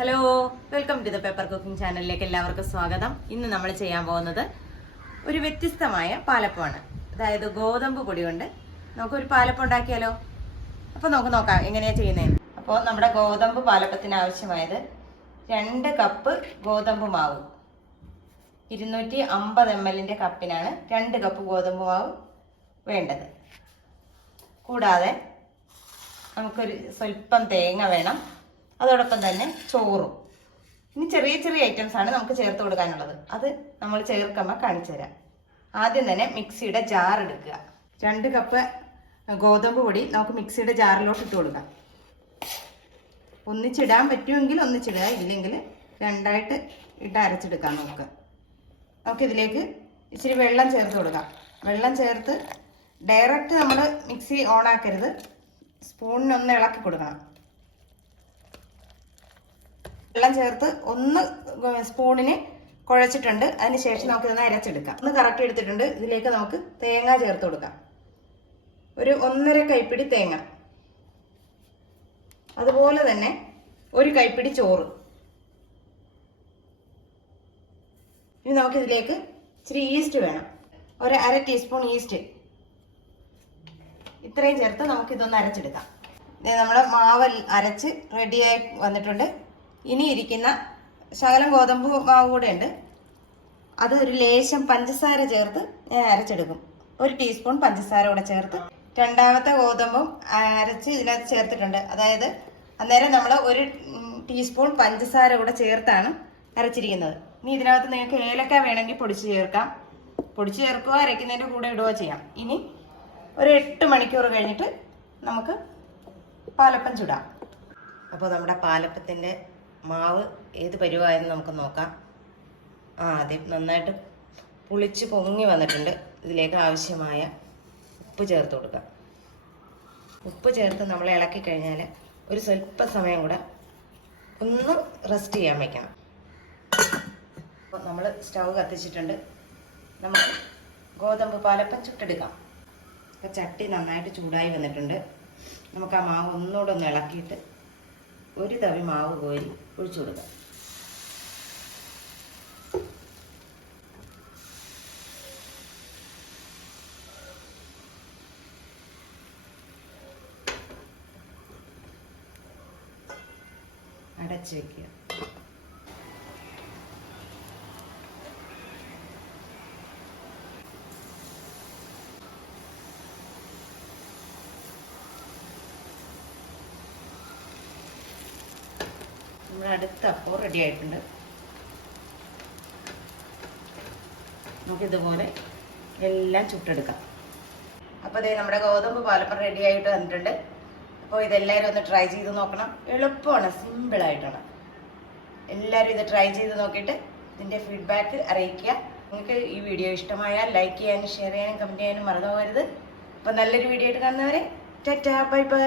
Hello welcome to the paper cooking ചാനലിലേക്ക് എല്ലാവർക്കും സ്വാഗതം. ഇന്ന് നമ്മൾ ചെയ്യാൻ പോകുന്നത് ഒരു വ്യത്യസ്തമായ പാലപ്പമാണ്. അതായത് ഗോതമ്പ് പൊടി കൊണ്ട് നമുക്കൊരു പാലപ്പം ഉണ്ടാക്കിയാലോ? അപ്പോൾ നമുക്ക് നോക്കാം എങ്ങനെയാ ചെയ്യുന്നത് അപ്പോൾ നമ്മുടെ ഗോതമ്പ് പാലപ്പത്തിന് ആവശ്യമായത് രണ്ട് കപ്പ് ഗോതമ്പ് മാവ്. ഇരുന്നൂറ്റി അമ്പത് എം എല്ലിന്റെ കപ്പിനാണ് രണ്ട് കപ്പ് ഗോതമ്പ് മാവ് വേണ്ടത്. കൂടാതെ നമുക്കൊരു സ്വല്പം തേങ്ങ വേണം. അതോടൊപ്പം തന്നെ ചോറും. ഇനി ചെറിയ ചെറിയ ഐറ്റംസ് ആണ് നമുക്ക് ചേർത്ത് കൊടുക്കാനുള്ളത്. അത് നമ്മൾ ചേർക്കുമ്പോൾ കാണിച്ചു തരാം. ആദ്യം തന്നെ മിക്സിയുടെ ജാർ എടുക്കുക. രണ്ട് കപ്പ് ഗോതമ്പ് പൊടി നമുക്ക് മിക്സിയുടെ ജാറിലോട്ട് ഇട്ട് കൊടുക്കാം. ഒന്നിച്ചിടാൻ പറ്റുമെങ്കിൽ ഒന്നിച്ചിടുക. ഇല്ലെങ്കിൽ രണ്ടായിട്ട് ഇട്ട് അരച്ചെടുക്കാം നമുക്ക്. നമുക്ക് ഇതിലേക്ക് ഇച്ചിരി വെള്ളം ചേർത്ത് കൊടുക്കാം. വെള്ളം ചേർത്ത് ഡയറക്റ്റ് നമ്മൾ മിക്സി ഓൺ ആക്കരുത്. സ്പൂണിനൊന്ന് ഇളക്കി കൊടുക്കണം. വെള്ളം ചേർത്ത് ഒന്ന് സ്പൂണിന് കുഴച്ചിട്ടുണ്ട്. അതിന് ശേഷം നമുക്ക് ഇതൊന്ന് അരച്ചെടുക്കാം. ഒന്ന് കറക്റ്റ് എടുത്തിട്ടുണ്ട്. ഇതിലേക്ക് നമുക്ക് തേങ്ങ ചേർത്ത് കൊടുക്കാം. ഒരു ഒന്നര കൈപ്പിടി തേങ്ങ. അതുപോലെ തന്നെ ഒരു കൈപ്പിടി ചോറ്. ഇനി നമുക്ക് ഇതിലേക്ക് ഇച്ചിരി ഈസ്റ്റ് വേണം. ഒരു അര ടീസ്പൂൺ ഈസ്റ്റ് ഇത്രയും ചേർത്ത് നമുക്ക് ഇതൊന്ന് അരച്ചെടുക്കാം. നമ്മുടെ മാവ് അരച്ച് റെഡിയായി വന്നിട്ടുണ്ട്. ഇനി ഇരിക്കുന്ന ശകലം ഗോതമ്പ് മാവ് കൂടെ ഉണ്ട്. അത് ഒരു ലേശം പഞ്ചസാര ചേർത്ത് ഞാൻ അരച്ചെടുക്കും. ഒരു ടീസ്പൂൺ പഞ്ചസാര കൂടെ ചേർത്ത് രണ്ടാമത്തെ ഗോതമ്പും അരച്ച് ഇതിനകത്ത് ചേർത്തിട്ടുണ്ട്. അതായത് അന്നേരം നമ്മൾ ഒരു ടീസ്പൂൺ പഞ്ചസാര കൂടെ ചേർത്താണ് അരച്ചിരിക്കുന്നത്. ഇനി ഇതിനകത്ത് നിങ്ങൾക്ക് ഏലക്ക വേണമെങ്കിൽ പൊടിച്ച് ചേർക്കാം. പൊടിച്ച് ചേർക്കുക അരയ്ക്കുന്നതിന്റെ കൂടെ ഇടുകയോ ചെയ്യാം. ഇനി ഒരു എട്ട് മണിക്കൂർ കഴിഞ്ഞിട്ട് നമുക്ക് പാലപ്പം ചുടാം. അപ്പോൾ നമ്മുടെ പാലപ്പത്തിന്റെ മാവ് ഏത് പരുവായെന്ന് നമുക്ക് നോക്കാം. ആ ആദ്യം നന്നായിട്ട് പുളിച്ച് പൊങ്ങി വന്നിട്ടുണ്ട്. ഇതിലേക്ക് ആവശ്യമായ ഉപ്പ് ചേർത്ത് കൊടുക്കാം. ഉപ്പ് ചേർത്ത് നമ്മൾ ഇളക്കി കഴിഞ്ഞാൽ ഒരു സ്വല്പ സമയം കൂടെ ഒന്ന് റെസ്റ്റ് ചെയ്യാൻ വയ്ക്കണം അപ്പോൾ നമ്മൾ സ്റ്റൗ കത്തിച്ചിട്ടുണ്ട്. നമുക്ക് ഗോതമ്പ് പാലപ്പം ചുട്ടെടുക്കാം. അപ്പോൾ ചട്ടി നന്നായിട്ട് ചൂടായി വന്നിട്ടുണ്ട്. നമുക്ക് ആ മാവ് ഒന്നുകൂടെ ഒന്ന് ഇളക്കിയിട്ട് ഒരു തവി മാവ് കോരി ഒഴിച്ചു കൊടുക്കുക അടച്ചു വെക്കുക. നമ്മുടെ അടുത്ത അപ്പോൾ റെഡി ആയിട്ടുണ്ട്. നമുക്കിതുപോലെ എല്ലാം ചുട്ടെടുക്കാം. അപ്പോൾ ഇതേ നമ്മുടെ ഗോതമ്പ് പാലപ്പം റെഡി ആയിട്ട് വന്നിട്ടുണ്ട്. അപ്പോൾ ഇതെല്ലാവരും ഒന്ന് ട്രൈ ചെയ്ത് നോക്കണം. എളുപ്പമാണ് സിമ്പിളായിട്ടാണ് എല്ലാവരും ഇത് ട്രൈ ചെയ്ത് നോക്കിയിട്ട് ഇതിന്റെ ഫീഡ്ബാക്ക് അറിയിക്കുക. നിങ്ങൾക്ക് ഈ വീഡിയോ ഇഷ്ടമായാൽ ലൈക്ക് ചെയ്യാനും ഷെയർ ചെയ്യാനും കമന്റ് ചെയ്യാനും മറന്നു പോകരുത്. അപ്പോൾ നല്ലൊരു വീഡിയോ ആയിട്ട് കാണുന്നവരെ ടാറ്റാ ബൈ ബൈ